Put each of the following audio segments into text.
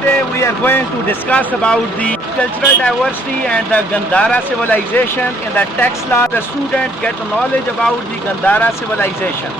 Today we are going to discuss about the cultural diversity and the Gandhara civilization in the Taxila. The students get knowledge about the Gandhara civilization.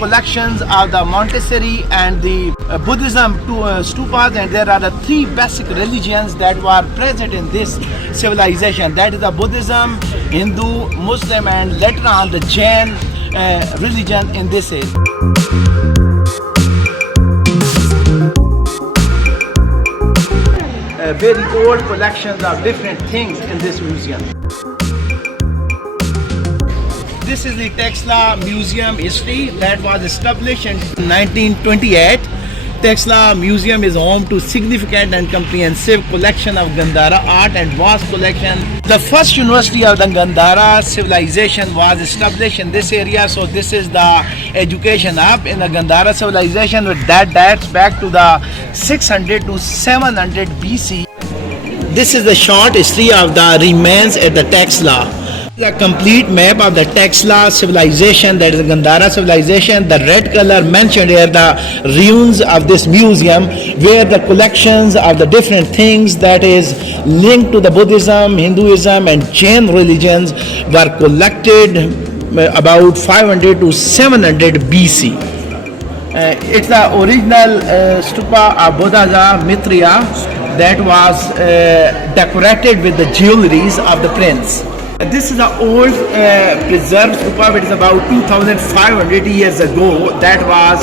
Collections of the Montessori and the Buddhism stupas, and there are the three basic religions that were present in this civilization. That is the Buddhism, Hindu, Muslim, and later on the Jain religion in this area. Very old collections of different things in this museum. This is the Taxila Museum history that was established in 1928. Taxila Museum is home to significant and comprehensive collection of Gandhara art and vast collection. The first university of the Gandhara civilization was established in this area, so this is the education hub in the Gandhara civilization that dates back to the 600 to 700 BC. This is the short history of the remains at the Taxila. A complete map of the Taxila civilization, that is the Gandhara civilization. The red color mentioned here the ruins of this museum, where the collections of the different things that is linked to the Buddhism, Hinduism and Jain religions were collected about 500 to 700 BC. It's the original stupa of Budha Mitriya that was decorated with the jewelries of the prince. This is an old preserved stupa. It is about 2,500 years ago that was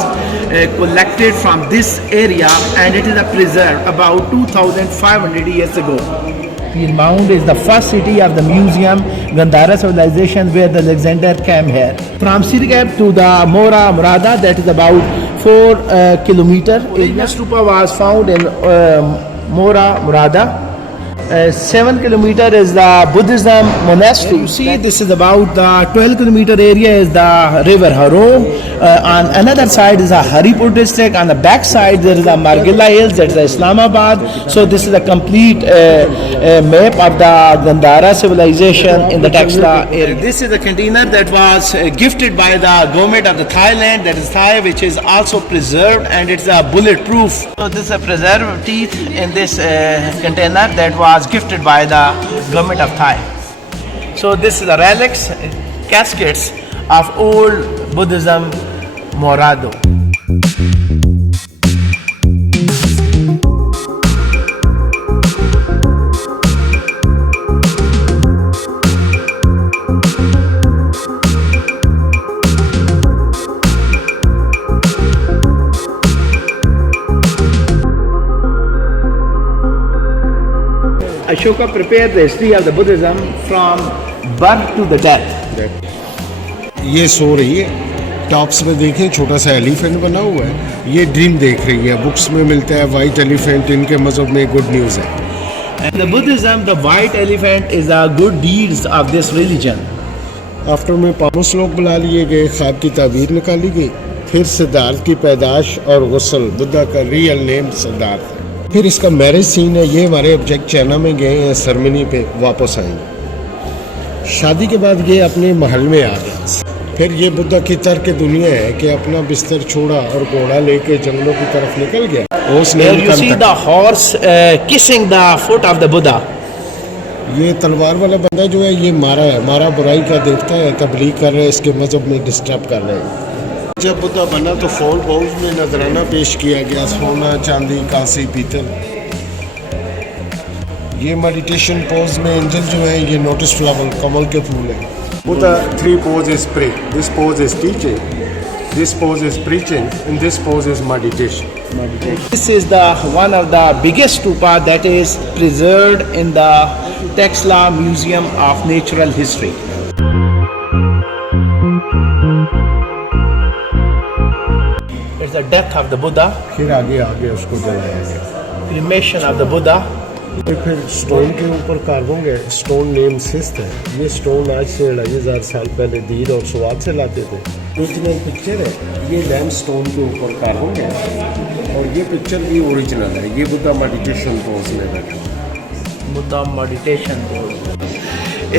collected from this area, and it is a preserved about 2,500 years ago. The mound is the first city of the museum, Gandhara civilization, where the Alexander came here. From Sirgap to the Mora Murada, that is about 4 kilometers. Original stupa was found in Mora Murada. 7 kilometer is the Buddhism monastery. You see, this is about the 12 kilometer area is the river Haro. On another side is a Haripur district. On the back side there is a Margilla Hills, that is Islamabad. So this is a complete map of the Gandhara civilization in the Taxila area. This is a container that was gifted by the government of the Thailand, that is Thai, which is also preserved, and it's a bulletproof. So this is a preserved teeth in this container that was gifted by the government of Thai. So this is the relics, caskets of old Buddhism Morado. Ashoka prepared the history of the Buddhism from birth to the death. ये सो रही है, tops में देखें छोटा सा elephant बना हुआ है, ये ड्रीम देख रही है, बुक्स में मिलता है वाइट एलिफेंट, इनके मजहब में गुड न्यूज़ है. And the Buddhism, the white elephant is the good deeds of this religion. After में 5 लोग बुला लिए गए, ख्वाब की ताबीर निकाली गई, फिर सिद्धार्थ की पैदाश और गुस्ल, बुद्धा का रियल नेम सिद्धार्थ. फिर इसका मैरिज सीन है, ये हमारे ऑब्जेक्ट चाइना में गए हैं, सेरेमनी पे वापस आएंगे. शादी के बाद ये अपने महल में आ गए. फिर ये बुद्धा की तर्क दुनिया है कि अपना बिस्तर छोड़ा और घोड़ा लेके जंगलों की तरफ निकल गया. You see the horse kissing the foot of the Buddha. ये तलवार वाला बंदा जो है ये मारा है, मारा बुराई का देखता है, तबलीग कर रहा है, इसके मजहब में डिस्टर्ब कर रहे हैं. जब बुद्धा बना तो फॉल हाउस में नजराना पेश किया गया, सोना चांदी कांसी पीतल. ये मेडिटेशन पोज में एंजल जो है ये लोटस फ्लावर कमल के फूल है. Buddha 3 pose is pray, this pose is teaching, this pose is preaching, and this pose is meditation. This is the one of the biggest stupa that is preserved in the Taxila Museum of Natural History. It's the death of the Buddha. फिर आगे उसको जलाया गया. cremation of the Buddha. ये फिर stone के ऊपर carving है, स्टोन नेम सिस्ट है। ये स्टोन आज से 2500 साल पहले दीर और स्वाद से लाते थे। ओरिजिनल पिक्चर है, ये लैम स्टोन के ऊपर कार्विंग है और ये पिक्चर भी ओरिजिनल है। ये बुद्धा मेडिटेशन पोज में बैठा है। Buddha meditation pose.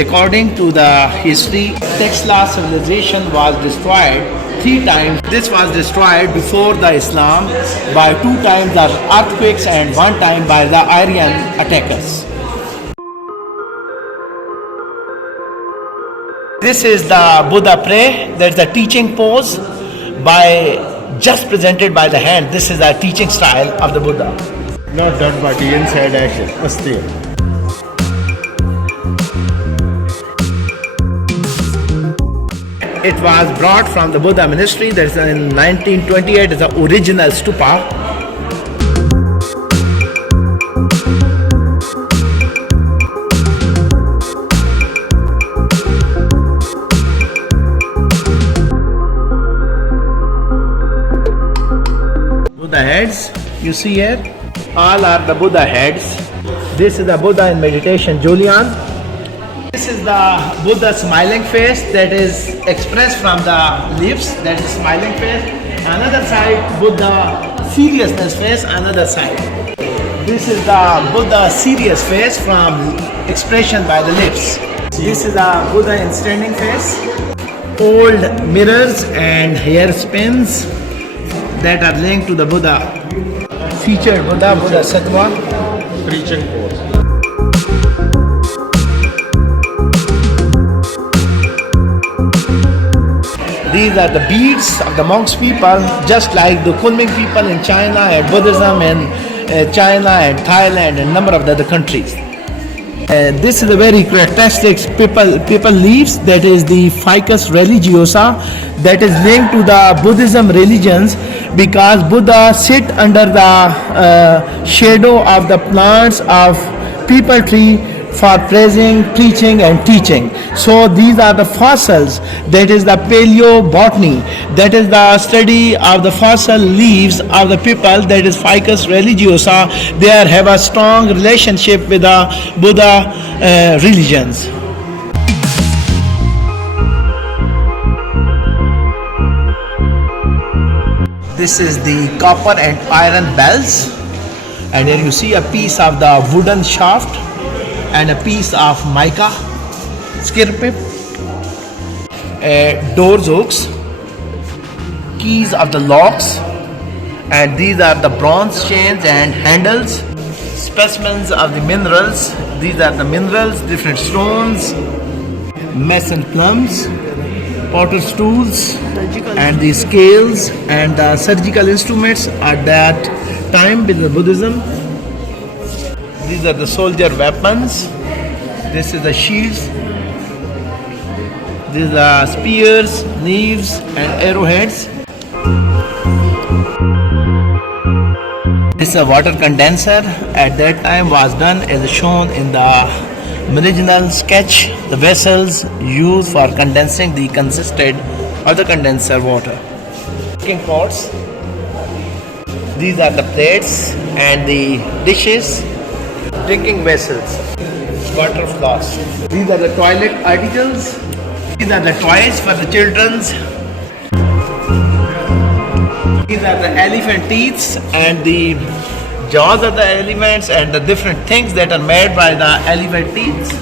According to the history, Taxila civilization was destroyed 3 times. This was destroyed before the Islam by 2 times the earthquakes and 1 time by the Aryan attackers. This is the Buddha prayer. That's the teaching pose by just presented by the hand. This is the teaching style of the Buddha. Not done by the inside action. Astir. It was brought from the Buddha ministry. That's in 1928. Is the original stupa. Buddha heads. You see here, all are the Buddha heads. This is the Buddha in meditation, Julian. This is the Buddha smiling face that is expressed from the lips, that is smiling face. Another side, Buddha seriousness face, another side. This is the Buddha serious face from expression by the lips. This is the Buddha in standing face. Old mirrors and hair spins that are linked to the Buddha. Featured Buddha, Buddha Sattva. Preaching pose. These are the beads of the monks people, just like the Kunming people in China and Buddhism in China and Thailand and number of the other countries. This is a very characteristic people leaves, that is the ficus religiosa, that is linked to the Buddhism religions, because Buddha sit under the shadow of the plants of people tree for praising, preaching and teaching. So these are the fossils, that is the paleobotany, that is the study of the fossil leaves of the people, that is ficus religiosa. They have a strong relationship with the Buddha religions. This is the copper and iron bells, and here you see a piece of the wooden shaft and a piece of mica skirpip, door hooks, keys of the locks, and these are the bronze chains and handles, specimens of the minerals. These are the minerals, different stones, mason plums, potter's tools, and the scales and the surgical instruments at that time with the Buddhism. These are the soldier weapons. This is the shields. These are spears, knives and arrowheads. This is a water condenser. At that time was done as shown in the original sketch. The vessels used for condensing the consisted of the condenser water. Cooking pots. These are the plates and the dishes. Drinking vessels, water flasks. These are the toilet articles. These are the toys for the children's. These are the elephant teeth and the jaws of the elephants and the different things that are made by the elephant teeth.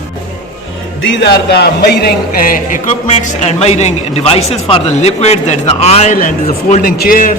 These are the measuring equipments and measuring devices for the liquid, that is the oil, and is a folding chair.